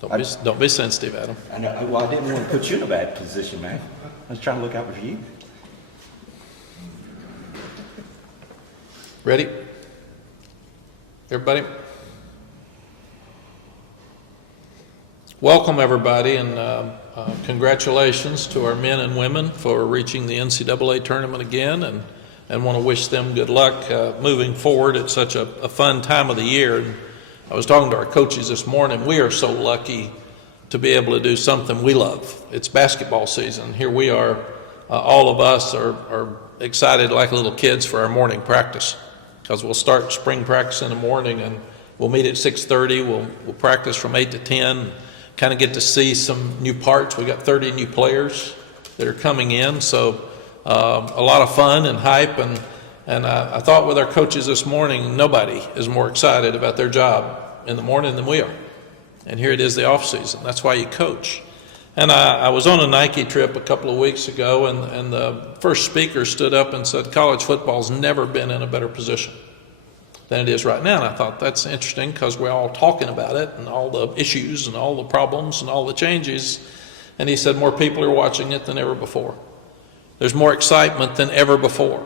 Don't be sensitive, Adam. I know. Well, I didn't want to put you in a bad position, man. I was trying to look out for you. Ready? Everybody? Welcome, everybody, and congratulations to our men and women for reaching the NCAA tournament again, and want to wish them good luck moving forward at such a fun time of the year. And I was talking to our coaches this morning. We are so lucky to be able to do something we love. It's basketball season. Here we are, all of us are excited like little kids for our morning practice, because we'll start spring practice in the morning and we'll meet at 6:30. We'll practice from 8 to 10, kind of get to see some new parts. We got 30 new players that are coming in, so a lot of fun and hype. And I thought with our coaches this morning, nobody is more excited about their job in the morning than we are. And here it is, the off season. That's why you coach. And I was on a Nike trip a couple of weeks ago, and the first speaker stood up and said, college football's never been in a better position than it is right now. And I thought that's interesting, because we're all talking about it and all the issues and all the problems and all the changes. And he said more people are watching it than ever before. There's more excitement than ever before.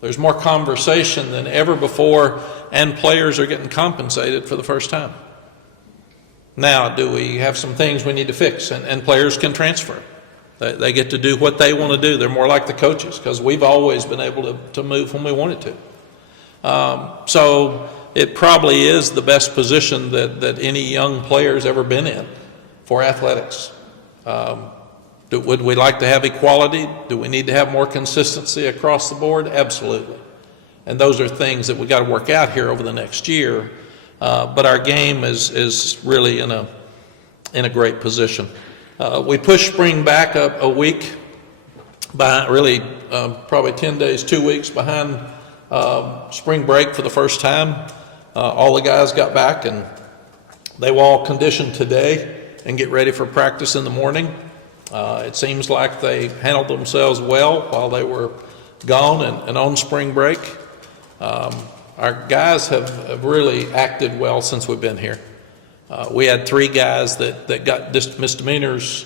There's more conversation than ever before, and players are getting compensated for the first time. Now, do we have some things we need to fix? And players can transfer. They get to do what they want to do. They're more like the coaches, because we've always been able to move when we wanted to. So it probably is the best position that any young player's ever been in for athletics. Would we like to have equality? Do we need to have more consistency across the board? Absolutely. And those are things that we got to work out here over the next year. But our game is really in a great position. We pushed spring back a week, behind, really probably 10 days, 2 weeks behind spring break for the first time. All the guys got back, and they will all condition today and get ready for practice in the morning. It seems like they handled themselves well while they were gone and on spring break. Our guys have really acted well since we've been here. We had 3 guys that got misdemeanors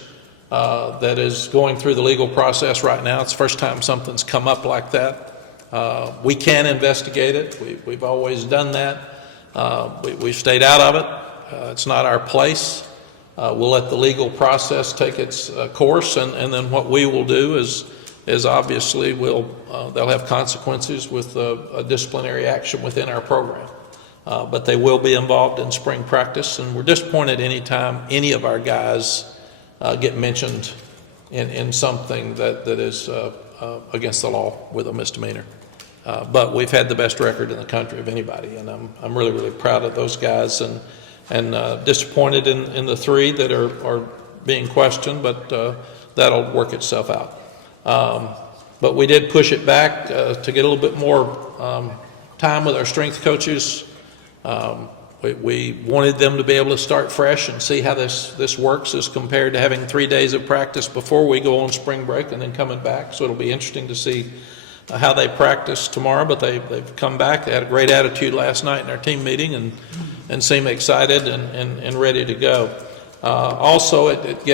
that is going through the legal process right now. It's the first time something's come up like that. We can investigate it. We've always done that. We've stayed out of it. It's not our place. We'll let the legal process take its course, and then what we will do is obviously they'll have consequences with a disciplinary action within our program. But they will be involved in spring practice, and we're disappointed anytime any of our guys get mentioned in something that is against the law with a misdemeanor. But we've had the best record in the country of anybody, and I'm really, really proud of those guys, and disappointed in the 3 that are being questioned, but that'll work itself out. But we did push it back to get a little bit more time with our strength coaches. We wanted them to be able to start fresh and see how this works as compared to having 3 days of practice before we go on spring break and then coming back. So it'll be interesting to see how they practice tomorrow, but they've come back. They had a great attitude last night in our team meeting and seem excited and ready to go. Also, it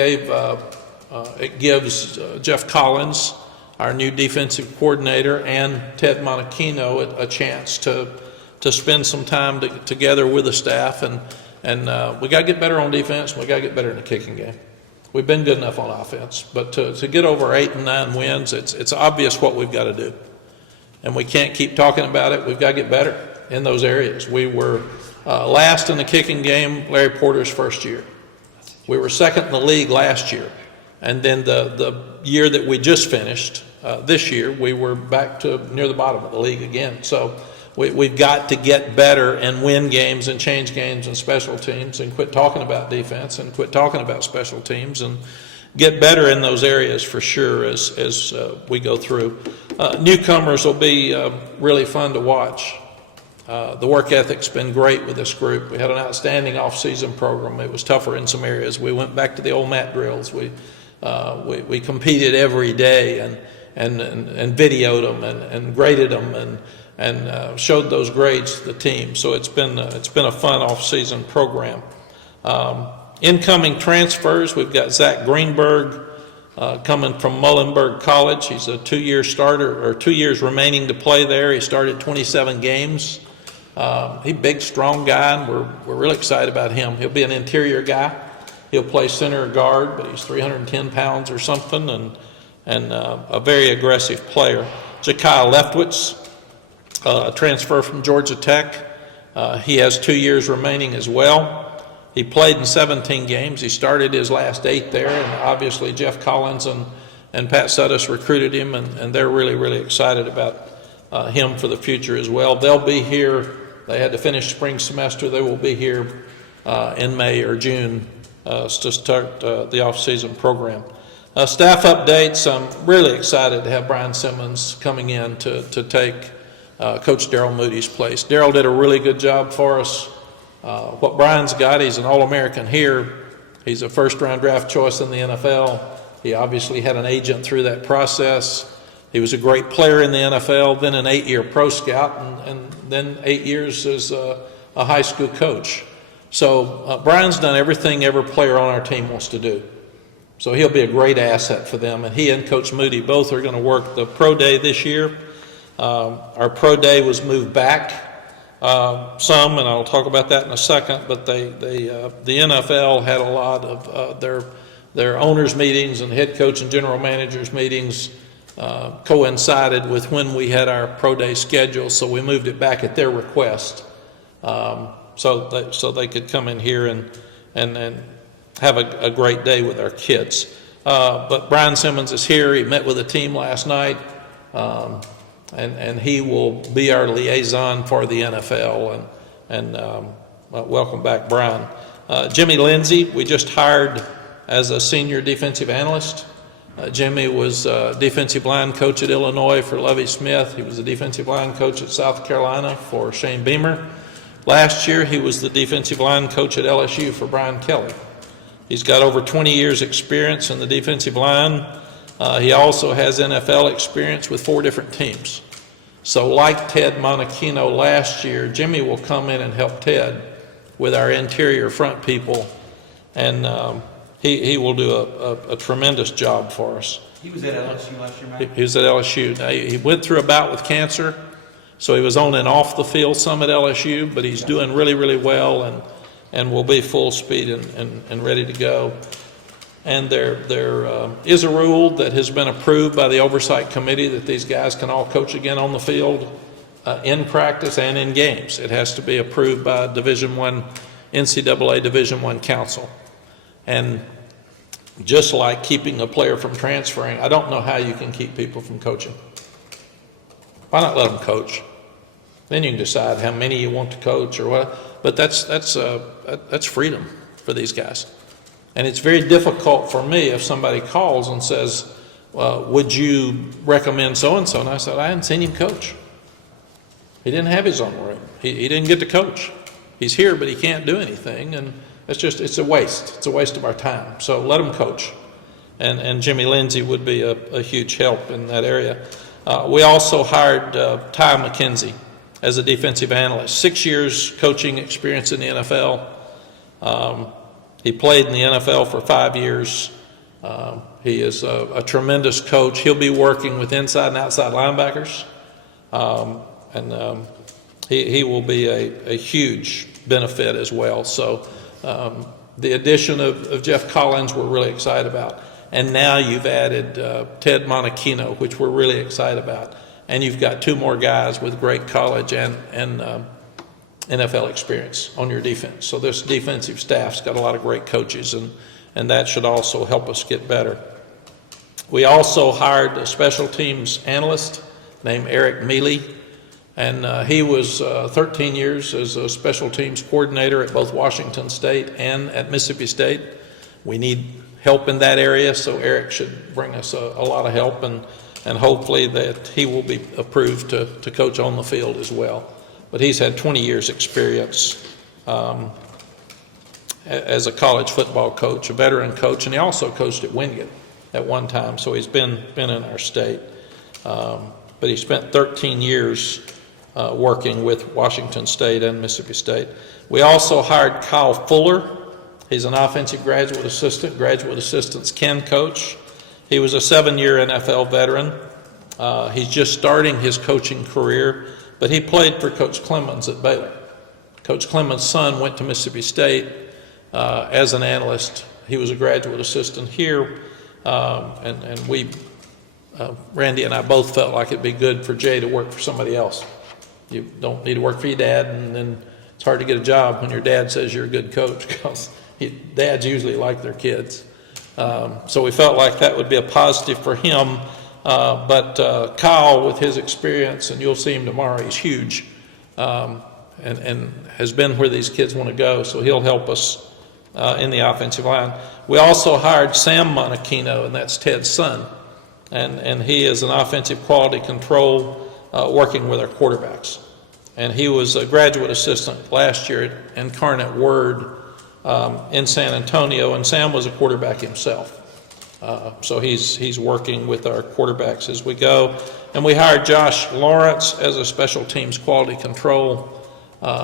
gives Jeff Collins, our new defensive coordinator, and Ted Monachino a chance to spend some time together with the staff, and we got to get better on defense, and we got to get better in the kicking game. We've been good enough on offense, but to get over 8 and 9 wins, it's obvious what we've got to do, and we can't keep talking about it. We've got to get better in those areas. We were last in the kicking game Larry Porter's first year. We were second in the league last year, and then the year that we just finished, this year, we were back to near the bottom of the league again. So we've got to get better and win games and change games and special teams, and quit talking about defense and quit talking about special teams, and get better in those areas for sure as we go through. Newcomers will be really fun to watch. The work ethic's been great with this group. We had an outstanding off-season program. It was tougher in some areas. We went back to the old mat drills. We competed every day and videoed them and graded them and showed those grades to the team. So it's been a fun off-season program. Incoming transfers, we've got Zach Greenberg coming from Muhlenberg College. He's a 2-year starter, or 2 years remaining to play there. He started 27 games. He's a big, strong guy, and we're really excited about him. He'll be an interior guy. He'll play center or guard, but he's 310 pounds or something, and a very aggressive player. Jakai Leftwitz, a transfer from Georgia Tech. He has 2 years remaining as well. He played in 17 games. He started his last 8 there, and obviously Jeff Collins and Pat Suddas recruited him, and they're really, really excited about him for the future as well. They'll be here. They had to finish spring semester. They will be here in May or June to start the off-season program. Staff updates. I'm really excited to have Brian Simmons coming in to take Coach Daryl Moody's place. Daryl did a really good job for us. What Brian's got, he's an All-American here. He's a first-round draft choice in the NFL. He obviously had an agent through that process. He was a great player in the NFL, then an 8-year pro scout, and then 8 years as a high school coach. So Brian's done everything every player on our team wants to do. So he'll be a great asset for them, and he and Coach Moody both are going to work the pro day this year. Our pro day was moved back some, and I'll talk about that in a second, but the NFL had a lot of their owners' meetings and head coach and general managers' meetings coincided with when we had our pro day schedule, so we moved it back at their request, so they could come in here and have a great day with our kids. But Brian Simmons is here. He met with the team last night. And he will be our liaison for the NFL, and welcome back, Brian. Jimmy Lindsay, we just hired as a senior defensive analyst. Jimmy was defensive line coach at Illinois for Lovie Smith. He was a defensive line coach at South Carolina for Shane Beamer. Last year, he was the defensive line coach at LSU for Brian Kelly. He's got over 20 years experience in the defensive line. He also has NFL experience with 4 different teams. So like Ted Monachino last year, Jimmy will come in and help Ted with our interior front people, and he will do a tremendous job for us. He was at LSU last year, Mack? He was at LSU. Now, he went through a bout with cancer, so he was on and off the field some at LSU, but he's doing really, really well and will be full speed and ready to go. And there is a rule that has been approved by the oversight committee that these guys can all coach again on the field in practice and in games. It has to be approved by NCAA Division I Council. And just like keeping a player from transferring, I don't know how you can keep people from coaching. Why not let them coach? Then you can decide how many you want to coach or what. But that's freedom for these guys. And it's very difficult for me if somebody calls and says, would you recommend so-and-so? And I said, I hadn't seen him coach. He didn't have his own room. He didn't get to coach. He's here, but he can't do anything. And it's a waste. It's a waste of our time. So let him coach. And Jimmy Lindsay would be a huge help in that area. We also hired Ty McKenzie as a defensive analyst. 6 years coaching experience in the NFL. He played in the NFL for 5 years. He is a tremendous coach. He'll be working with inside and outside linebackers. He will be a huge benefit as well. So the addition of Jeff Collins we're really excited about. And now you've added Ted Monachino, which we're really excited about. And you've got 2 more guys with great college and NFL experience on your defense. So this defensive staff's got a lot of great coaches, and that should also help us get better. We also hired a special teams analyst named Eric Mealy, and he was 13 years as a special teams coordinator at both Washington State and at Mississippi State. We need help in that area, so Eric should bring us a lot of help, and hopefully that he will be approved to coach on the field as well. But he's had 20 years experience as a college football coach, a veteran coach, and he also coached at Wingate at one time, so he's been in our state. But he spent 13 years working with Washington State and Mississippi State. We also hired Kyle Fuller He's an offensive graduate assistant. Graduate assistants can coach. He was a 7-year NFL veteran. He's just starting his coaching career, but he played for Coach Clemens at Baylor. Coach Clemens' son went to Mississippi State as an analyst. He was a graduate assistant here, and we, Randy and I both felt like it'd be good for Jay to work for somebody else. You don't need to work for your dad, and then it's hard to get a job when your dad says you're a good coach, because dads usually like their kids. So we felt like that would be a positive for him. But Kyle, with his experience, and you'll see him tomorrow, he's huge, and has been where these kids want to go, so he'll help us in the offensive line. We also hired Sam Monachino, and that's Ted's son, and he is an offensive quality control working with our quarterbacks. And he was a graduate assistant last year at Incarnate Word in San Antonio, and Sam was a quarterback himself. So he's working with our quarterbacks as we go. And we hired Josh Lawrence as a special teams quality control.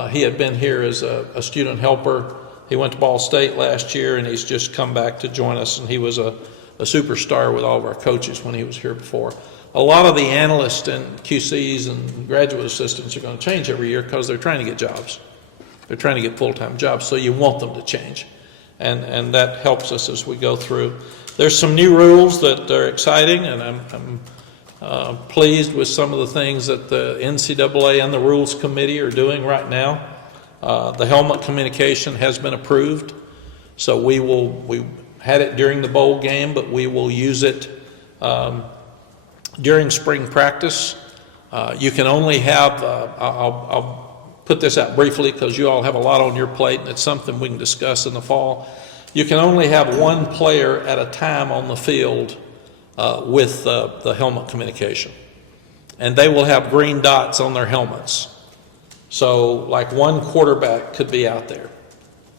He had been here as a student helper. He went to Ball State last year, and he's just come back to join us, and he was a superstar with all of our coaches when he was here before. A lot of the analysts and QCs and graduate assistants are going to change every year because they're trying to get jobs. They're trying to get full-time jobs, so you want them to change. And that helps us as we go through. There's some new rules that are exciting, and I'm pleased with some of the things that the NCAA and the Rules Committee are doing right now. The helmet communication has been approved, so we had it during the bowl game, but we will use it during spring practice. You can only have, I'll put this out briefly because you all have a lot on your plate, and it's something we can discuss in the fall. You can only have one player at a time on the field with the helmet communication. And they will have green dots on their helmets. So like one quarterback could be out there.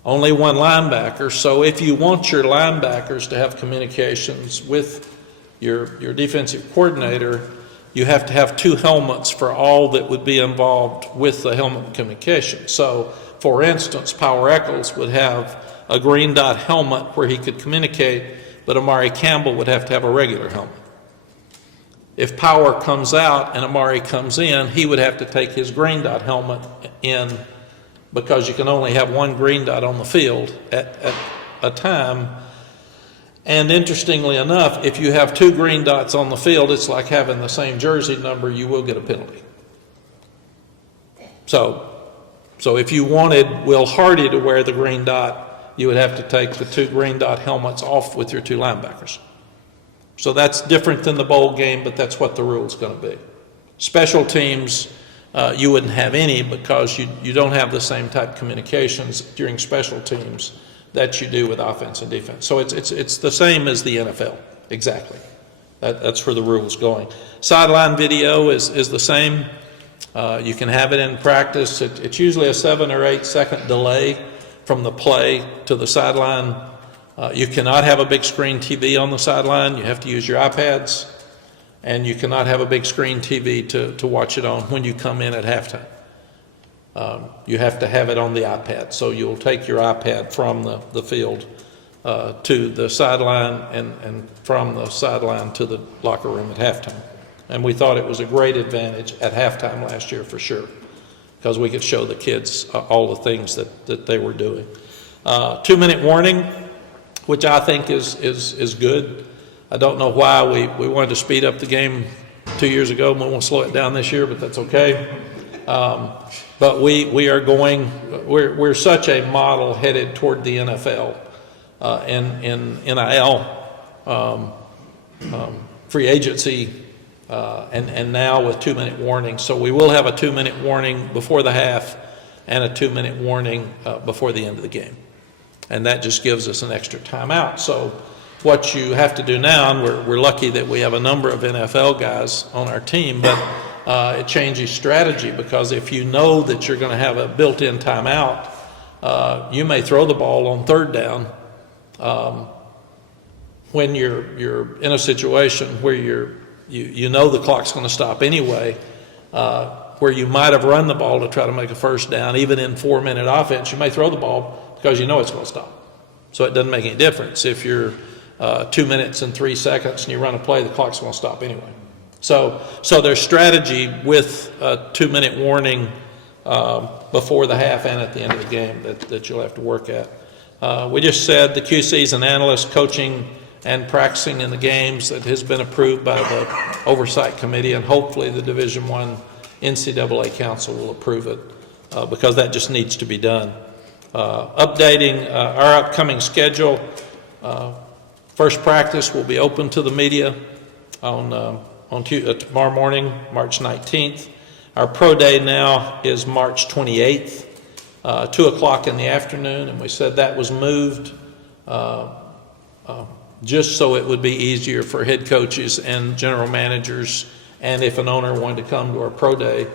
Only one linebacker. So if you want your linebackers to have communications with your defensive coordinator, you have to have 2 helmets for all that would be involved with the helmet communication. So, for instance, Power Eccles would have a green dot helmet where he could communicate, but Amari Campbell would have to have a regular helmet. If Power comes out and Amari comes in, he would have to take his green dot helmet in, because you can only have one green dot on the field at a time. And interestingly enough, if you have 2 green dots on the field, it's like having the same jersey number, you will get a penalty. So if you wanted Will Hardy to wear the green dot, you would have to take the 2 green dot helmets off with your 2 linebackers. So that's different than the bowl game, but that's what the rule's going to be. Special teams, you wouldn't have any, because you don't have the same type of communications during special teams that you do with offense and defense. So it's the same as the NFL, exactly. That's where the rule's going. Sideline video is the same. You can have it in practice. It's usually a 7 or 8 second delay from the play to the sideline. You cannot have a big screen TV on the sideline. You have to use your iPads, and you cannot have a big screen TV to watch it on when you come in at halftime. You have to have it on the iPad. So you'll take your iPad from the field to the sideline, and from the sideline to the locker room at halftime. And we thought it was a great advantage at halftime last year for sure, because we could show the kids all the things that they were doing. 2-minute warning, which I think is good. I don't know why we wanted to speed up the game 2 years ago, and we want to slow it down this year, but that's okay. But we are we're such a model headed toward the NFL, in NIL, free agency, and now with 2-minute warning. So we will have a 2-minute warning before the half and a 2-minute warning before the end of the game. And that just gives us an extra timeout. So what you have to do now, and we're lucky that we have a number of NFL guys on our team, but it changes strategy, because if you know that you're going to have a built-in timeout, you may throw the ball on 3rd down when you're in a situation where you know the clock's going to stop anyway, where you might have run the ball to try to make a 1st down. Even in 4-minute offense, you may throw the ball because you know it's going to stop. So it doesn't make any difference. If you're 2 minutes and 3 seconds and you run a play, the clock's going to stop anyway. So there's strategy with a 2-minute warning before the half and at the end of the game that you'll have to work at. We just said the QCs and analysts coaching and practicing in the games that has been approved by the Oversight Committee, and hopefully the Division I NCAA Council will approve it because that just needs to be done. Updating our upcoming schedule. First practice will be open to the media on tomorrow morning, March 19th. Our pro day now is March 28th, 2 o'clock in the afternoon, and we said that was moved just so it would be easier for head coaches and general managers, and if an owner wanted to come to our pro day,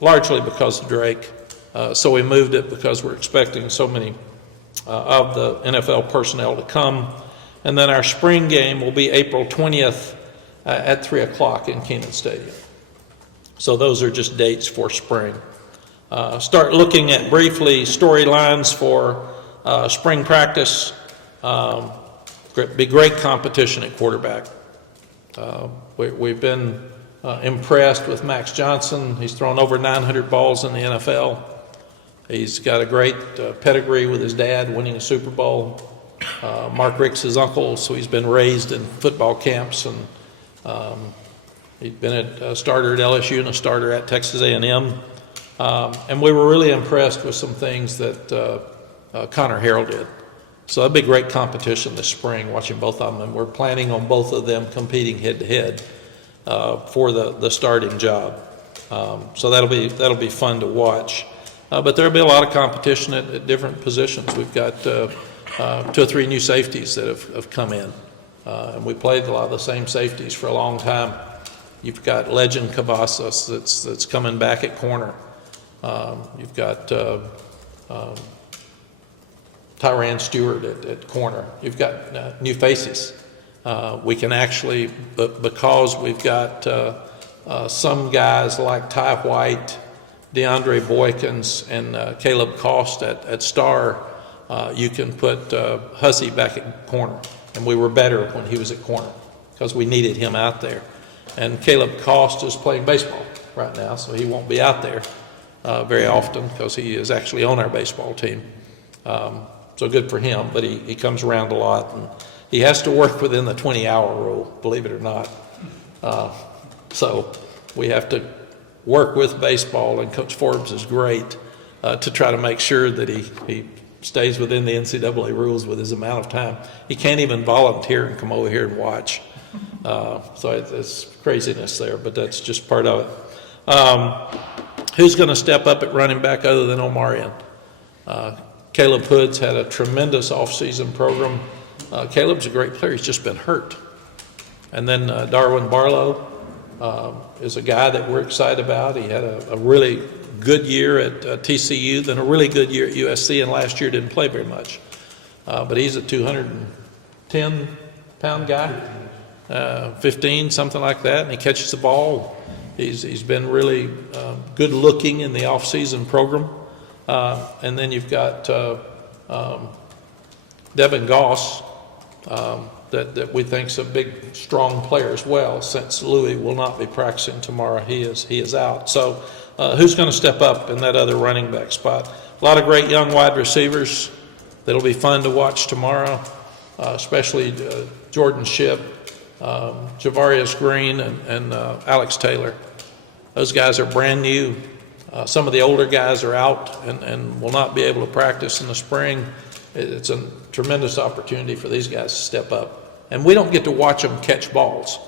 largely because of Drake. So we moved it because we're expecting so many of the NFL personnel to come. And then our spring game will be April 20th at 3 o'clock in Kenan Stadium. So those are just dates for spring. Start looking at briefly storylines for spring practice. Be great competition at quarterback. We've been impressed with Max Johnson. He's thrown over 900 balls in the NFL. He's got a great pedigree with his dad winning a Super Bowl. Mark Rick's his uncle, so he's been raised in football camps, and he's been a starter at LSU and a starter at Texas A&M. And we were really impressed with some things that Connor Harrell did. So that'd be great competition this spring, watching both of them, and we're planning on both of them competing head-to-head for the starting job. So that'll be fun to watch. But there'll be a lot of competition at different positions. We've got 2 or 3 new safeties that have come in, and we played a lot of the same safeties for a long time. You've got Legend Cavazos that's coming back at corner. You've got Tyrann Stewart at corner. You've got new faces. We can actually, because we've got some guys like Ty White, DeAndre Boykins, and Caleb Cost at star, you can put Hussey back at corner. And we were better when he was at corner because we needed him out there. And Caleb Cost is playing baseball right now, so he won't be out there very often because he is actually on our baseball team. So good for him, but he comes around a lot, and he has to work within the 20-hour rule, believe it or not. So we have to work with baseball, and Coach Forbes is great to try to make sure that he stays within the NCAA rules with his amount of time. He can't even volunteer and come over here and watch. So it's craziness there, but that's just part of it. Who's going to step up at running back other than Omarion? Caleb Hood's had a tremendous offseason program. Caleb's a great player. He's just been hurt. And then Darwin Barlow is a guy that we're excited about. He had a really good year at TCU, then a really good year at USC, and last year didn't play very much. But he's a 210-pound guy, 15, something like that, and he catches the ball. He's been really good looking in the offseason program. And then you've got Devin Goss that we think is a big, strong player as well. Since Louis will not be practicing tomorrow, he is out. So who's going to step up in that other running back spot? A lot of great young wide receivers that'll be fun to watch tomorrow, especially Jordan Shipp, Javarius Green, and Alex Taylor. Those guys are brand new. Some of the older guys are out and will not be able to practice in the spring. It's a tremendous opportunity for these guys to step up. And we don't get to watch them catch balls.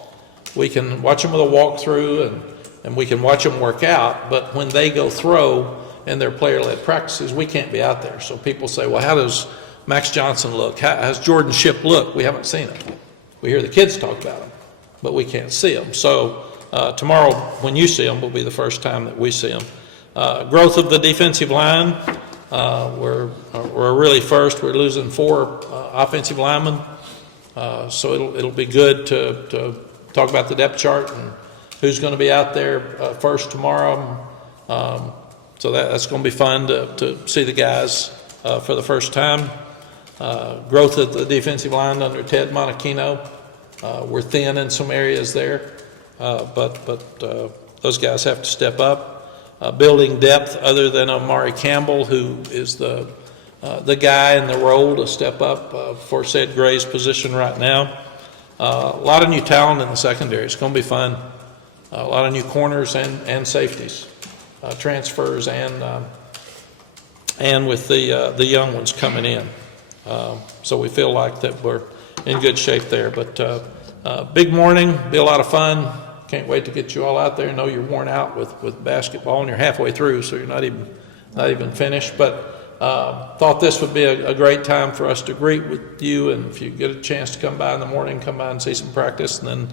We can watch them with a walkthrough and we can watch them work out, but when they go throw in their player-led practices, we can't be out there. So people say, well, how does Max Johnson look? How does Jordan Shipp look? We haven't seen him. We hear the kids talk about him, but we can't see them. So tomorrow, when you see them, will be the first time that we see them. Growth of the defensive line, we're really first. We're losing 4 offensive linemen, so it'll be good to talk about the depth chart and who's going to be out there first tomorrow. So that's going to be fun to see the guys for the first time. growth of the defensive line under Ted Monachino. We're thin in some areas there, but those guys have to step up. Building depth other than Amari Campbell, who is the guy in the role to step up for Sid Gray's position right now. A lot of new talent in the secondary. It's going to be fun. A lot of new corners and safeties, transfers, and with the young ones coming in. So we feel like that we're in good shape there. But big morning, be a lot of fun. Can't wait to get you all out there. I know you're worn out with basketball, and you're halfway through, so you're not even finished. But thought this would be a great time for us to greet with you, and if you get a chance to come by in the morning, come by and see some practice, and then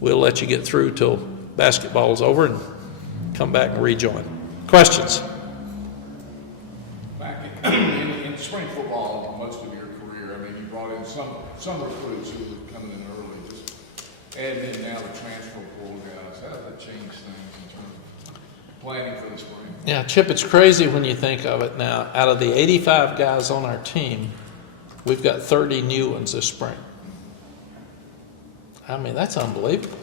we'll let you get through till basketball is over and come back and rejoin. Questions? Mack, in spring football, most of your career, I mean, you brought in some recruits who were coming in early, just add in now the transfer portal guys. How does that change things in terms of planning for the spring? Yeah, Chip, it's crazy when you think of it now. Out of the 85 guys on our team, we've got 30 new ones this spring. I mean, that's unbelievable.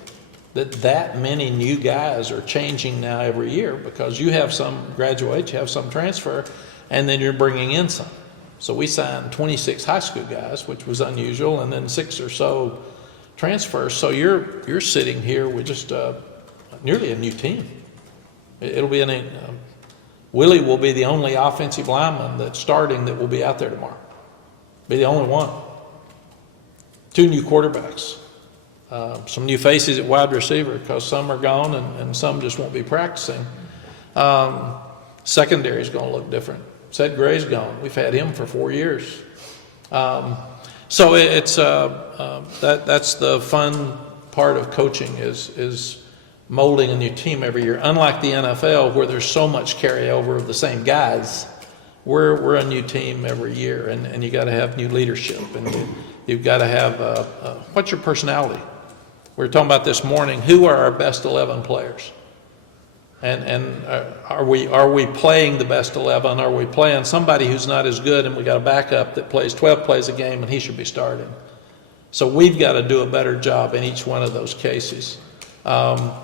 That many new guys are changing now every year, because you have some graduate, you have some transfer, and then you're bringing in some. So we signed 26 high school guys, which was unusual, and then 6 or so transfers. So you're sitting here with just nearly a new team. It'll be Willie will be the only offensive lineman that's starting that will be out there tomorrow. Be the only one. 2 new quarterbacks. Some new faces at wide receiver, because some are gone and some just won't be practicing. Secondary is going to look different. Sid Gray's gone. We've had him for 4 years. So it's that's the fun part of coaching is molding a new team every year. Unlike the NFL, where there's so much carryover of the same guys, we're a new team every year, and you got to have new leadership, and you've got to have what's your personality. We were talking about this morning. Who are our best 11 players? And are we playing the best 11? Are we playing somebody who's not as good, and we got a backup that plays 12 plays a game and he should be starting? So we've got to do a better job in each one of those cases. Why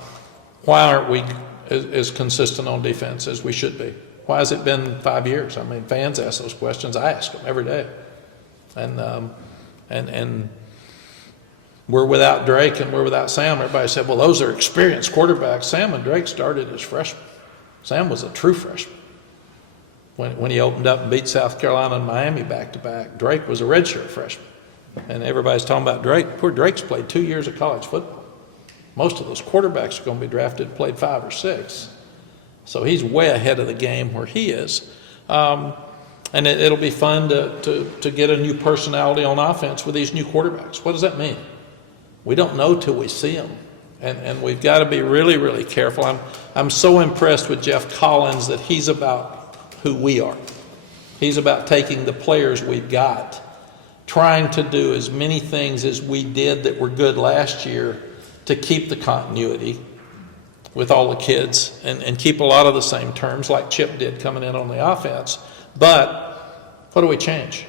aren't we as consistent on defense as we should be? Why has it been 5 years? I mean, fans ask those questions. I ask them every day. And we're without Drake and we're without Sam. Everybody said, well, those are experienced quarterbacks. Sam and Drake started as freshmen. Sam was a true freshman. When he opened up and beat South Carolina and Miami back-to-back, Drake was a redshirt freshman. And everybody's talking about Drake. Poor Drake's played 2 years of college football. Most of those quarterbacks are going to be drafted, played 5 or 6. So he's way ahead of the game where he is. And it'll be fun to get a new personality on offense with these new quarterbacks. What does that mean? We don't know till we see them. And we've got to be really, really careful. I'm so impressed with Jeff Collins that he's about who we are. He's about taking the players we've got, trying to do as many things as we did that were good last year to keep the continuity with all the kids and keep a lot of the same terms like Chip did coming in on the offense. But what do we change?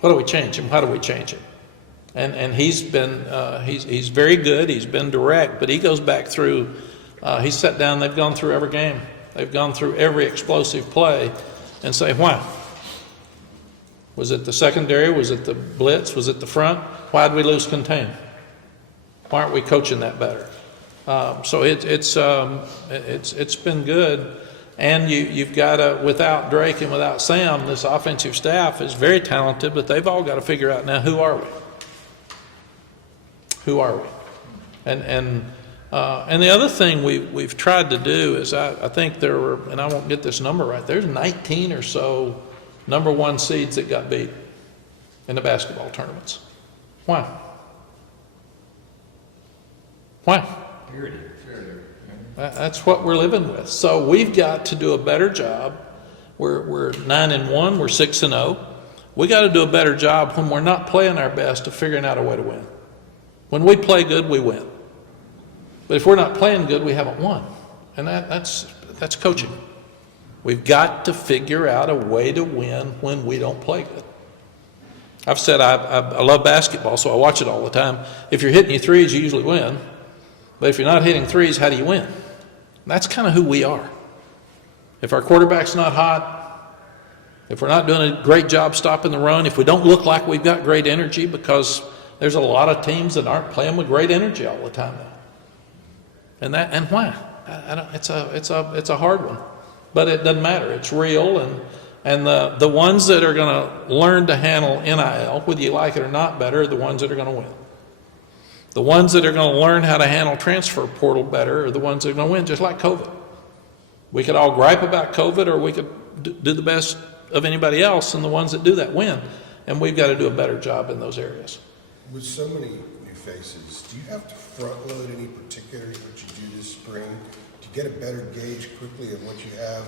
What do we change, and how do we change it? And he's been he's very good. He's been direct, but he goes back through. He's sat down. They've gone through every game. They've gone through every explosive play, and say, why? Was it the secondary? Was it the blitz? Was it the front? Why did we lose contain? Why aren't we coaching that better? So it's been good. And you've got to, without Drake and without Sam, this offensive staff is very talented, but they've all got to figure out now, who are we? Who are we? And the other thing we've tried to do is I think there were, and I won't get this number right, there's 19 or so number 1 seeds that got beat in the basketball tournaments. Why? Why? That's what we're living with. So we've got to do a better job. We're 9-1. We're 6-0. We got to do a better job when we're not playing our best of figuring out a way to win. When we play good, we win. But if we're not playing good, we haven't won. And that's coaching. We've got to figure out a way to win when we don't play good. I've said I love basketball, so I watch it all the time. If you're hitting your threes, you usually win. But if you're not hitting threes, how do you win? And that's kind of who we are. If our quarterback's not hot, if we're not doing a great job stopping the run, if we don't look like we've got great energy, because there's a lot of teams that aren't playing with great energy all the time now. And why? It's a hard one, but it doesn't matter. It's real, and the ones that are going to learn to handle NIL, whether you like it or not better, are the ones that are going to win. The ones that are going to learn how to handle transfer portal better are the ones that are going to win, just like COVID. We could all gripe about COVID, or we could do the best of anybody else, and the ones that do that win. And we've got to do a better job in those areas. With so many new faces, do you have to front load any particulars what you do this spring to get a better gauge quickly of what you have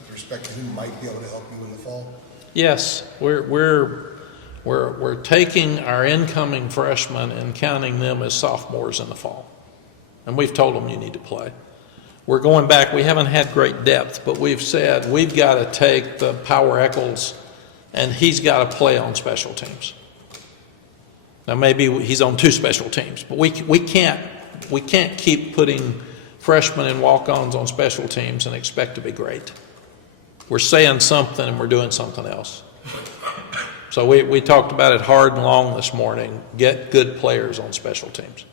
with respect to who might be able to help you in the fall? Yes, we're taking our incoming freshmen and counting them as sophomores in the fall. And we've told them you need to play. We're going back, we haven't had great depth, but we've said we've got to take the Power Eccles and he's got to play on special teams. Now maybe he's on 2 special teams, but we can't keep putting freshmen and walk-ons on special teams and expect to be great. We're saying something and we're doing something else. So we talked about it hard and long this morning. Get good players on special teams,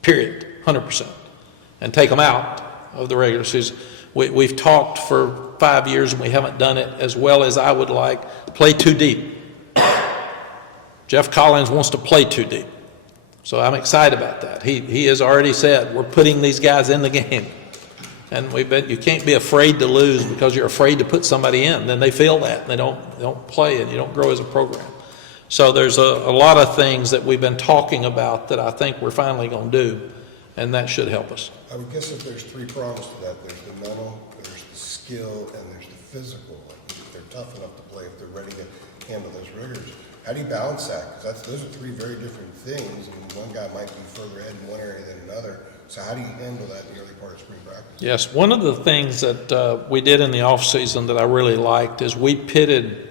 period, 100%, and take them out of the regular season. We've talked for 5 years and we haven't done it as well as I would like. Play too deep. Jeff Collins wants to play too deep. So I'm excited about that. He has already said we're putting these guys in the game. And you can't be afraid to lose because you're afraid to put somebody in. Then they feel that and they don't play and you don't grow as a program. So there's a lot of things that we've been talking about that I think we're finally going to do, and that should help us. I would guess that there's 3 prongs to that. There's the mental, there's the skill, and there's the physical. Like if they're tough enough to play, if they're ready to handle those rigors. How do you balance that? Because those are 3 very different things, and one guy might be further ahead in one area than another. So how do you handle that in the early part of spring practice? Yes, one of the things that we did in the offseason that I really liked is we pitted,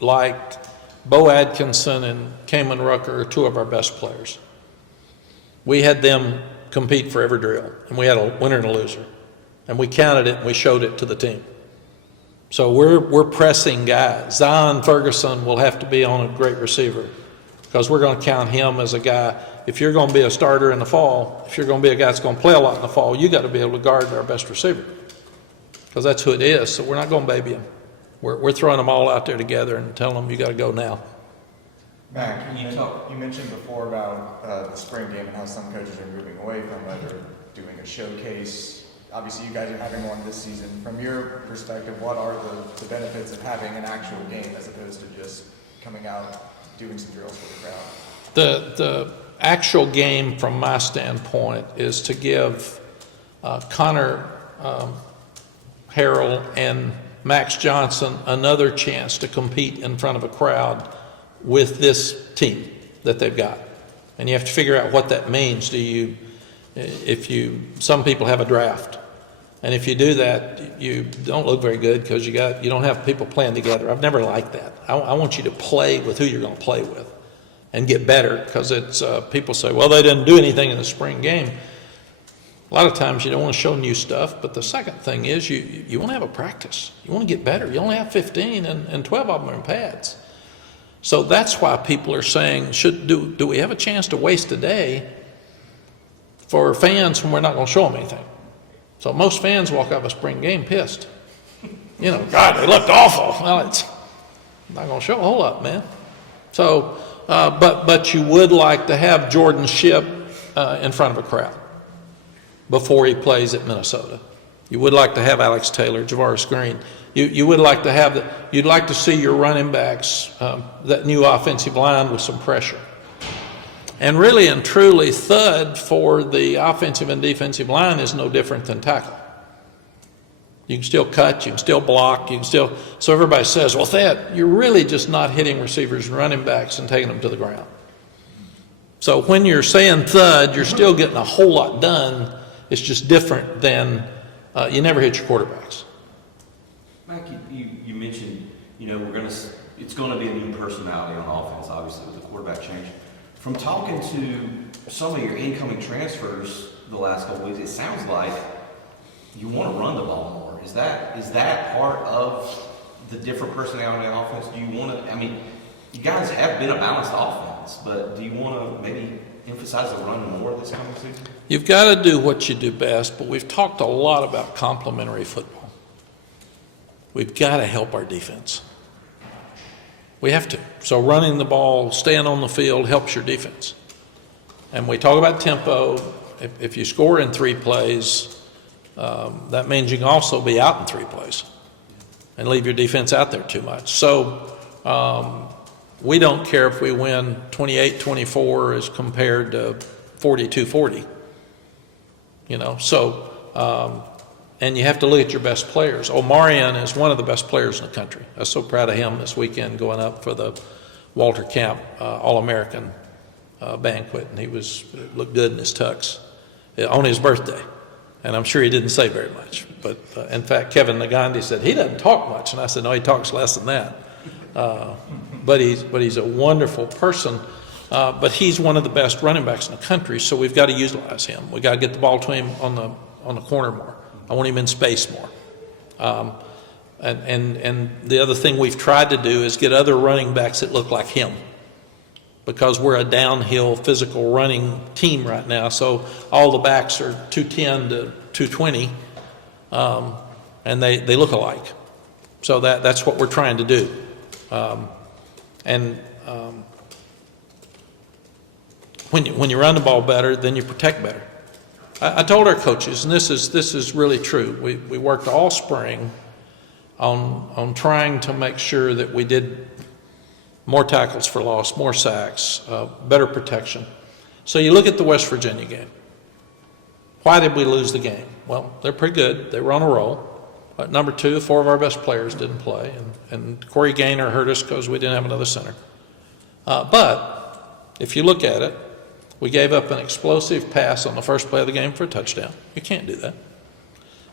like Bo Atkinson and Kamen Rucker are 2 of our best players. We had them compete for every drill, and we had a winner and a loser. And we counted it and we showed it to the team. So we're pressing guys. Zion Ferguson will have to be on a great receiver because we're going to count him as a guy. If you're going to be a starter in the fall, if you're going to be a guy that's going to play a lot in the fall, you got to be able to guard our best receiver because that's who it is. So we're not going to baby him. We're throwing them all out there together and telling them you got to go now. Mack, you mentioned before about the spring game and how some coaches are moving away from it or doing a showcase. Obviously, you guys are having one this season. From your perspective, what are the benefits of having an actual game as opposed to just coming out, doing some drills for the crowd? The actual game, from my standpoint, is to give Connor Harrell and Max Johnson another chance to compete in front of a crowd with this team that they've got. And you have to figure out what that means. Some people have a draft. And if you do that, you don't look very good because you don't have people playing together. I've never liked that. I want you to play with who you're going to play with and get better because it's people say, well, they didn't do anything in the spring game. A lot of times you don't want to show new stuff, but the second thing is you want to have a practice. You want to get better. You only have 15 and 12 of them are in pads. So that's why people are saying, do we have a chance to waste a day for fans when we're not going to show them anything? So most fans walk out of a spring game pissed. God, they looked awful. Well, it's not going to show a whole lot, man. So, but you would like to have Jordan Shipp in front of a crowd before he plays at Minnesota. You would like to have Alex Taylor, Javaris Green. You would like to have you'd like to see your running backs, that new offensive line with some pressure. And really and truly, thud for the offensive and defensive line is no different than tackle. You can still cut, you can still block, so everybody says, well, Thad, you're really just not hitting receivers and running backs and taking them to the ground. So when you're saying thud, you're still getting a whole lot done. It's just different than you never hit your quarterbacks. Mack, you mentioned, it's it's going to be a new personality on offense, obviously, with the quarterback change. From talking to some of your incoming transfers the last couple weeks, it sounds like you want to run the ball more. Is that part of the different personality on offense? Do you want to, I mean, you guys have been a balanced offense, but do you want to maybe emphasize the run more this coming season? You've got to do what you do best, but we've talked a lot about complementary football. We've got to help our defense. We have to. So running the ball, staying on the field helps your defense. And we talk about tempo. If you score in 3 plays, that means you can also be out in 3 plays and leave your defense out there too much. So we don't care if we win 28-24 as compared to 42-40. You know, so, and you have to look at your best players. Omarion is one of the best players in the country. I was so proud of him this weekend going up for the Walter Camp All-American banquet, and he looked good in his tux on his birthday. And I'm sure he didn't say very much. But in fact, Kevin Nagandi said, he doesn't talk much. And I said, no, he talks less than that. But he's a wonderful person. But he's one of the best running backs in the country, so we've got to utilize him. We've got to get the ball to him on the corner more. I want him in space more. And the other thing we've tried to do is get other running backs that look like him, because we're a downhill physical running team right now. So all the backs are 210 to 220, and they look alike. So that's what we're trying to do. When you run the ball better, then you protect better. I told our coaches, and this is really true. We worked all spring on trying to make sure that we did more tackles for loss, more sacks, better protection. So you look at the West Virginia game. Why did we lose the game? Well, they're pretty good. They were on a roll. Number 2, 4 of our best players didn't play, and Corey Gaynor hurt us because we didn't have another center. But if you look at it, we gave up an explosive pass on the first play of the game for a touchdown. You can't do that.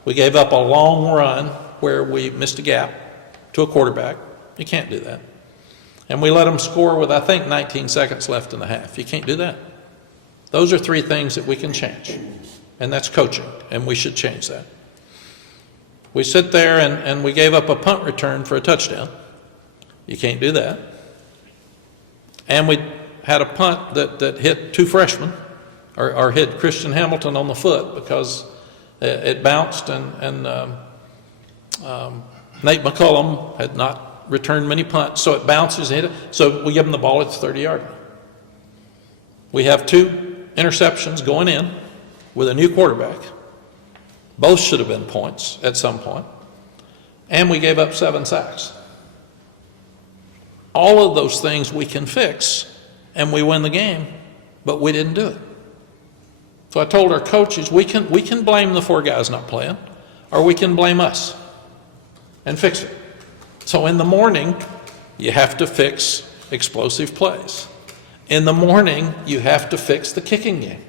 We gave up a long run where we missed a gap to a quarterback. You can't do that. And we let them score with, I think, 19 seconds left in the half. You can't do that. Those are 3 things that we can change, and that's coaching, and we should change that. We sit there and we gave up a punt return for a touchdown. You can't do that. And we had a punt that hit 2 freshmen, or hit Christian Hamilton on the foot because it bounced, and Nate McCullum had not returned many punts, so it bounces and hit it. So we give them the ball at the 30-yard line. We have 2 interceptions going in with a new quarterback. Both should have been points at some point. And we gave up 7 sacks. All of those things we can fix, and we win the game, but we didn't do it. So I told our coaches, we can blame the 4 guys not playing, or we can blame us and fix it. So in the morning, you have to fix explosive plays. In the morning, you have to fix the kicking game.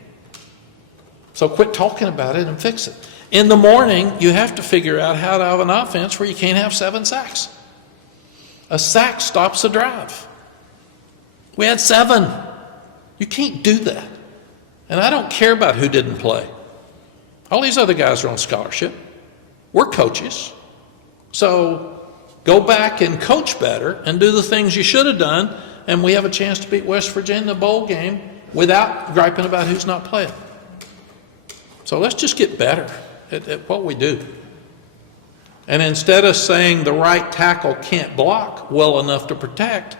So quit talking about it and fix it. In the morning, you have to figure out how to have an offense where you can't have 7 sacks. A sack stops a drive. We had 7. You can't do that. And I don't care about who didn't play. All these other guys are on scholarship. We're coaches. So go back and coach better and do the things you should have done, and we have a chance to beat West Virginia in the bowl game without griping about who's not playing. So let's just get better at what we do. And instead of saying the right tackle can't block well enough to protect,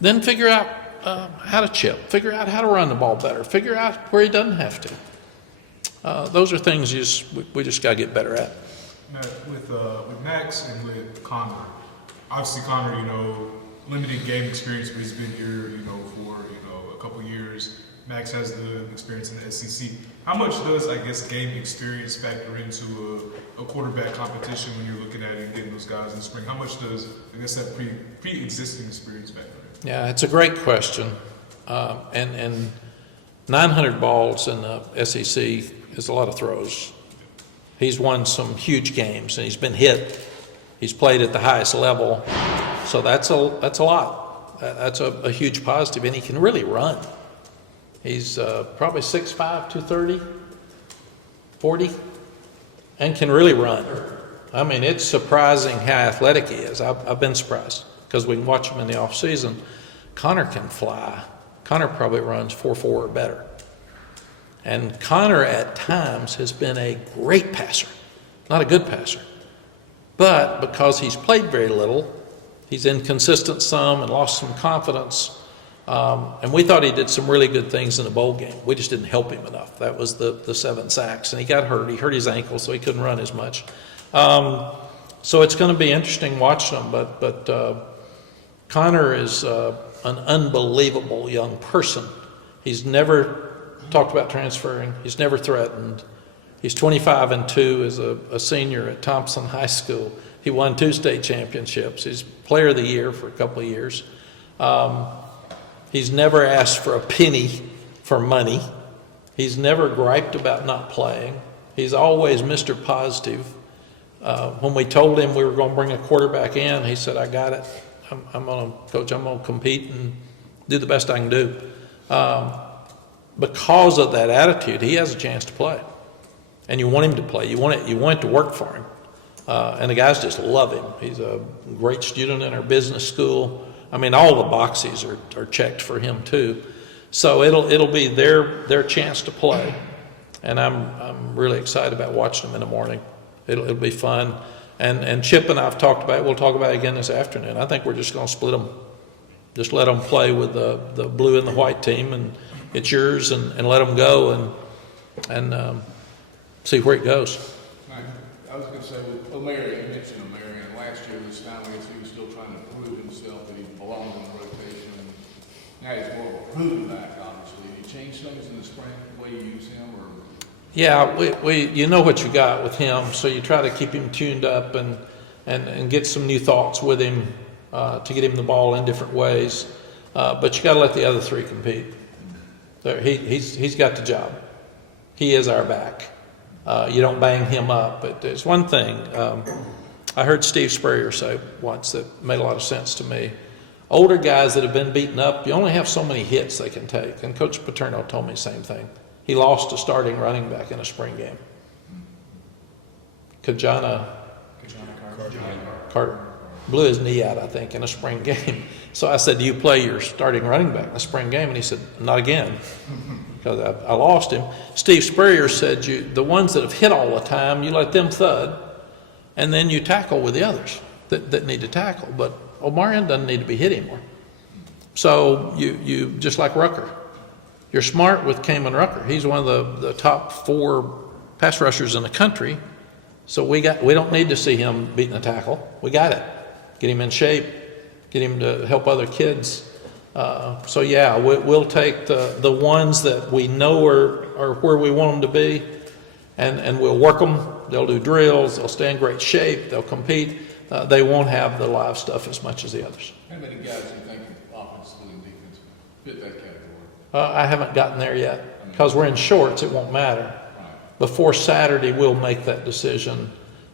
then figure out how to chip, figure out how to run the ball better, figure out where he doesn't have to. Those are things we just got to get better at. Matt, with Max and with Connor, obviously Connor, limited game experience, but he's been here, for a couple years. Max has the experience in the SEC. How much does, I guess, game experience factor into a quarterback competition when you're looking at it and getting those guys in the spring? How much does, I guess, that pre-existing experience factor in? Yeah, it's a great question. And 900 balls in the SEC is a lot of throws. He's won some huge games, and he's been hit. He's played at the highest level. So that's a lot. That's a huge positive, and he can really run. He's probably 6'5", 230, 40, and can really run. I mean, it's surprising how athletic he is. I've been surprised because we can watch him in the offseason. Connor can fly. Connor probably runs 4.4 or better. And Connor at times has been a great passer, not a good passer. But because he's played very little, he's inconsistent some and lost some confidence. And we thought he did some really good things in the bowl game. We just didn't help him enough. That was the 7 sacks. And he got hurt. He hurt his ankle, so he couldn't run as much. So it's going to be interesting watching him. But Connor is an unbelievable young person. He's never talked about transferring. He's never threatened. He's 25-2 as a senior at Thompson High School. He won 2 state championships. He's player of the year for a couple of years. He's never asked for a penny for money. He's never griped about not playing. He's always Mr. Positive. When we told him we were going to bring a quarterback in, he said, "I got it. I'm going to compete and do the best I can do." Because of that attitude, he has a chance to play. And you want him to play. You want it to work for him. And the guys just love him. He's a great student in our business school. I mean, all the boxes are checked for him too. So it'll be their chance to play. And I'm really excited about watching them in the morning. It'll be fun. And Chip and I've talked about it. We'll talk about it again this afternoon. I think we're just going to split them. Just let them play with the blue and the white team, and it's yours, and let them go and see where it goes. I was going to say, with O'Mary, you mentioned O'Mary, and last year this time, I guess he was still trying to prove himself that he belonged in the rotation. And now he's more of a proven back, obviously. Did you change things in the spring, the way you use him, or? Yeah, we you know what you got with him, so you try to keep him tuned up and get some new thoughts with him to get him the ball in different ways. But you got to let the other 3 compete. He's got the job. He is our back. You don't bang him up. But there's one thing I heard Steve Spurrier say once that made a lot of sense to me. Older guys that have been beaten up, you only have so many hits they can take. And Coach Paterno told me the same thing. He lost a starting running back in a spring game. Kajana Carter blew his knee out, I think, in a spring game. So I said, "Do you play your starting running back in a spring game?" And he said, "Not again," because I lost him. Steve Spurrier said, the ones that have hit all the time, you let them thud, and then you tackle with the others that need to tackle. But Omarion doesn't need to be hit anymore. So you just like Rucker. You're smart with Kamen Rucker. He's one of the top 4 pass rushers in the country. So we don't need to see him beating a tackle. We got it. Get him in shape. Get him to help other kids. So yeah, we'll take the ones that we know are where we want them to be, and we'll work them. They'll do drills. They'll stay in great shape. They'll compete. They won't have the live stuff as much as the others. How many guys do you think offensively and defensively fit that category? I haven't gotten there yet because we're in shorts. It won't matter. Before Saturday, we'll make that decision,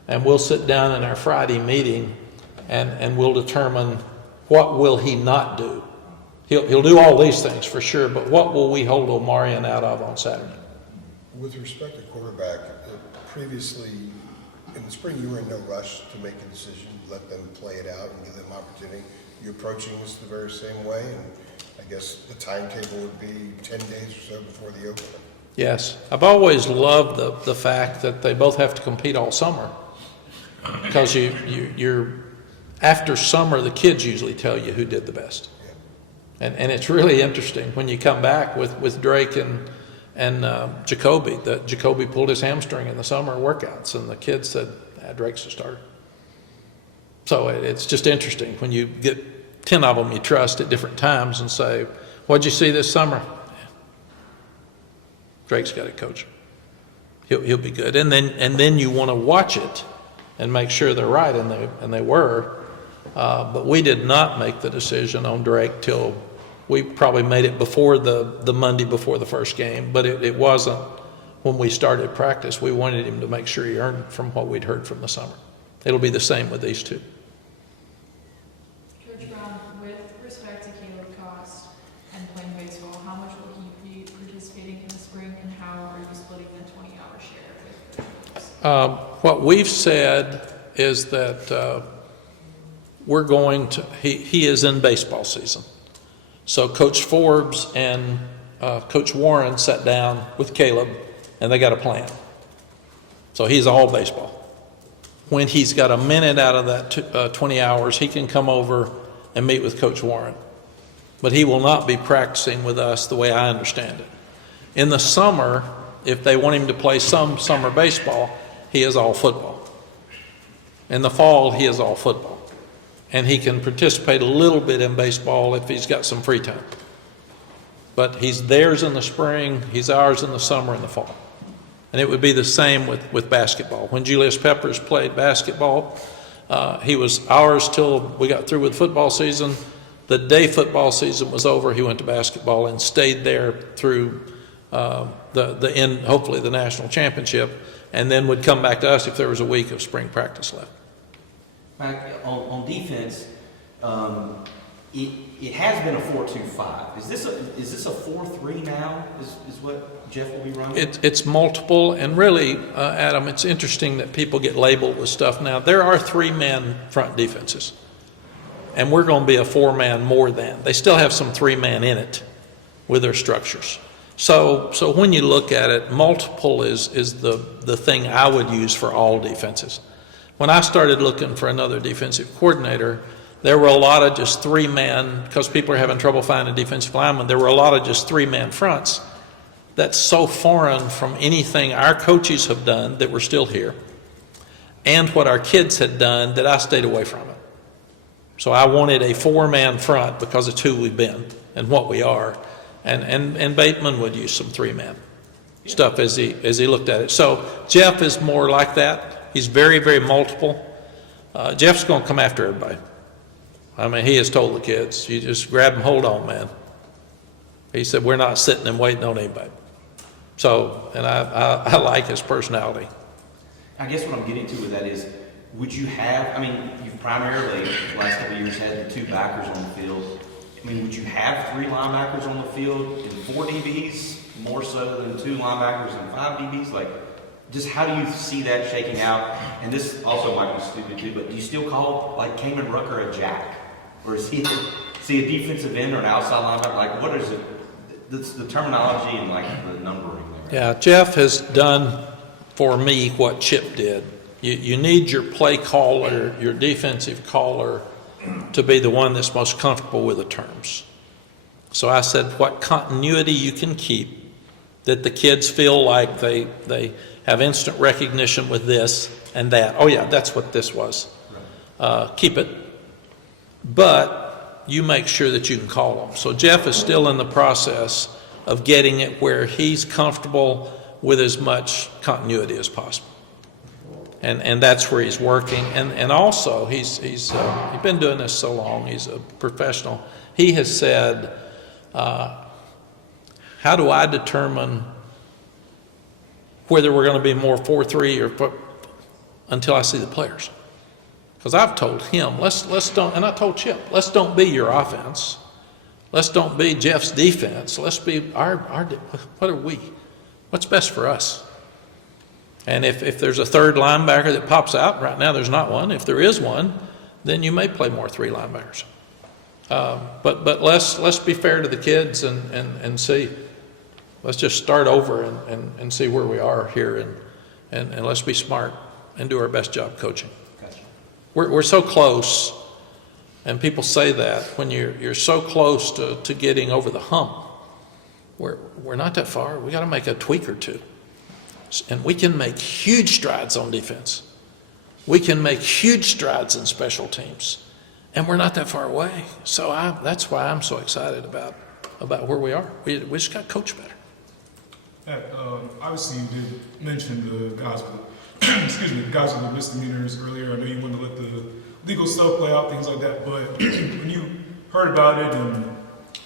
and we'll sit down in our Friday meeting, and we'll determine what will he not do. He'll do all these things for sure, but what will we hold Omarion out of on Saturday? With respect to quarterback, previously in the spring you were in no rush to make a decision, let them play it out and give them opportunity. You approaching this the very same way, and I guess the timetable would be 10 days or so before the opener. Yes, I've always loved the fact that they both have to compete all summer, because you're after summer the kids usually tell you who did the best. And it's really interesting when you come back with Drake and Jacoby. That Jacoby pulled his hamstring in the summer workouts, and the kids said, Drake's a starter. So it's just interesting when you get 10 of them you trust at different times and say, "What'd you see this summer?" Drake's got it, coach. He'll be good. And then you want to watch it and make sure they're right, and they were. But we did not make the decision on Drake till we probably made it before the Monday before the first game, but it wasn't when we started practice. We wanted him to make sure he earned from what we'd heard from the summer. It'll be the same with these 2. how much will he be participating in the spring, and how are you splitting the 20-hour share with coaches? What we've said is that we're going to, he is in baseball season. So Coach Forbes and Coach Warren sat down with Caleb, and they got a plan. So he's all baseball. When he's got a minute out of that 20 hours, he can come over and meet with Coach Warren. But he will not be practicing with us the way I understand it. In the summer, if they want him to play some summer baseball, he is all football. In the fall, he is all football. And he can participate a little bit in baseball if he's got some free time. But he's theirs in the spring, he's ours in the summer and the fall. And it would be the same with basketball. When Julius Peppers played basketball, he was ours till we got through with football season. The day football season was over, he went to basketball and stayed there through the end, hopefully the national championship, and then would come back to us if there was a week of spring practice left. Mack, on defense, it has been a 4-2-5. Is this a 4-3 now? Is what Jeff will be running? It's multiple, and really, Adam, it's interesting that people get labeled with stuff now. There are 3-man front defenses, and we're going to be a 4-man more than. They still have some 3-man in it with their structures. So when you look at it, multiple is the thing I would use for all defenses. When I started looking for another defensive coordinator, there were a lot of just 3-man, because people are having trouble finding defensive linemen, there were a lot of just 3-man fronts. That's so foreign from anything our coaches have done that were still here, and what our kids had done that I stayed away from it. So I wanted a 4-man front because it's who we've been and what we are. And Bateman would use some 3-man stuff as he looked at it. So Jeff is more like that. He's very, very multiple. Jeff's going to come after everybody. I mean, he has told the kids, you just grab them, hold on, man. He said, we're not sitting and waiting on anybody. So, and I like his personality. I guess what I'm getting to with that is, would you have, I mean, you've primarily, the last couple of years, had the 2 backers on the field. I mean, would you have 3 linebackers on the field and 4 DBs, more so than 2 linebackers and 5 DBs? Like, just how do you see that shaking out? And this also might be stupid too, but do you still call, like, Kenan Rucker a jack? Or is he a defensive end or an outside linebacker? Like, what is it? The terminology and, like, the numbering there. Yeah, Jeff has done for me what Chip did. You need your play caller, your defensive caller, to be the one that's most comfortable with the terms. So I said, what continuity you can keep, that the kids feel like they have instant recognition with this and that. Oh yeah, that's what this was. Keep it. But you make sure that you can call them. So Jeff is still in the process of getting it where he's comfortable with as much continuity as possible. And that's where he's working. And also, he's been doing this so long, he's a professional. He has said, how do I determine whether we're going to be more 4-3 or until I see the players? Because I've told him, let's don't, and I told Chip, let's don't be your offense. Let's don't be Jeff's defense. Let's be our what are we? What's best for us? And if there's a 3rd linebacker that pops out, right now there's not one. If there is one, then you may play more 3 linebackers. But let's be fair to the kids and see. Let's just start over and see where we are here, and let's be smart and do our best job coaching. Gotcha. We're so close, and people say that when you're so close to getting over the hump. We're not that far. We got to make a tweak or two. And we can make huge strides on defense. We can make huge strides in special teams. And we're not that far away. So that's why I'm so excited about where we are. We just got to coach better. Obviously, you did mention the guys with guys with the misdemeanors earlier. I know you wanted to let the legal stuff play out, things like that. But when you heard about it and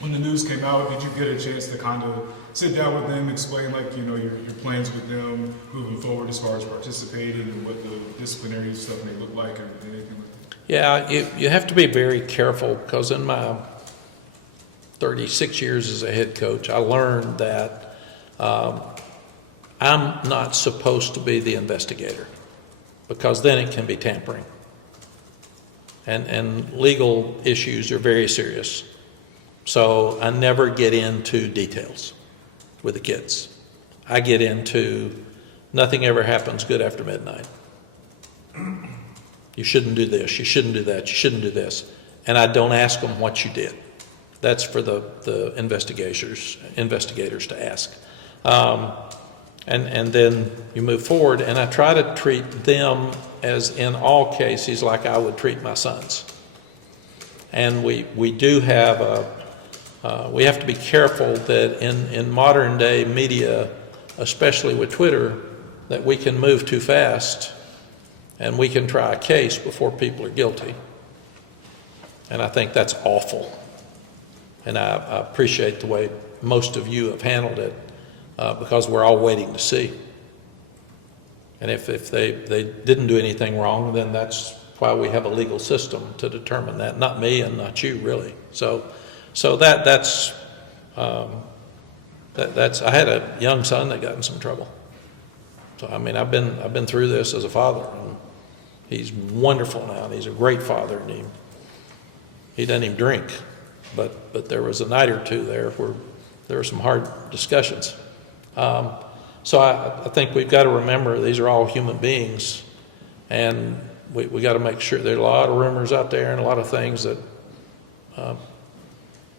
when the news came out, did you get a chance to kind of sit down with them, explain your plans with them moving forward as far as participating and what the disciplinary stuff may look like and anything like that? Yeah, you have to be very careful, because in my 36 years as a head coach, I learned that I'm not supposed to be the investigator, because then it can be tampering. And legal issues are very serious. So I never get into details with the kids. I get into nothing ever happens good after midnight. You shouldn't do this, you shouldn't do that, you shouldn't do this. And I don't ask them what you did. That's for the investigators to ask. And then you move forward, and I try to treat them as, in all cases, like I would treat my sons. And we do have we have to be careful that in modern day media, especially with Twitter, that we can move too fast and we can try a case before people are guilty. And I think that's awful. And I appreciate the way most of you have handled it, because we're all waiting to see. And if they didn't do anything wrong, then that's why we have a legal system to determine that. Not me and not you, really. So that's I had a young son that got in some trouble. So I mean, I've been through this as a father, and he's wonderful now, and he's a great father, and he doesn't even drink. But there was a night or two there where there were some hard discussions. So I think we've got to remember these are all human beings, and we got to make sure. There are a lot of rumors out there and a lot of things that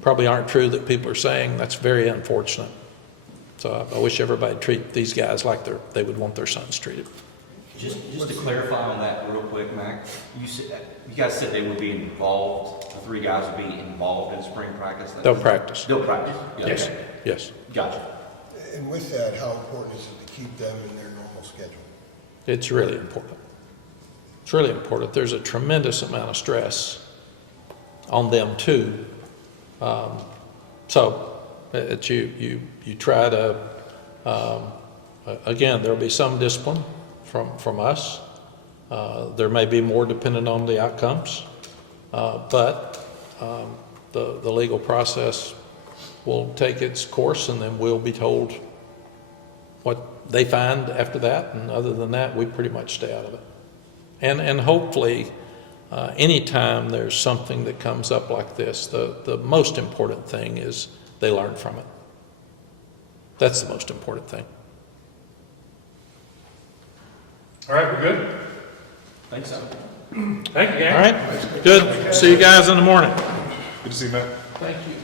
probably aren't true that people are saying. That's very unfortunate. So I wish everybody would treat these guys like they would want their sons treated. Just to clarify on that real quick, Mac, you guys said they would be involved, the three guys would be involved in spring practice? They'll practice. They'll practice? Yes, Okay. yes. Gotcha. And with that, how important is it to keep them in their normal schedule? It's really important. It's really important. There's a tremendous amount of stress on them too. So it's you try to, again, there'll be some discipline from us. There may be more dependent on the outcomes, but the legal process will take its course, and then we'll be told what they find after that. And other than that, we pretty much stay out of it. And hopefully, anytime there's something that comes up like this, the most important thing is they learn from it. That's the most important thing. All right, we're good? Think so. Thank you, All right, good. See you guys in the morning. Good to see you, Matt. Thank you.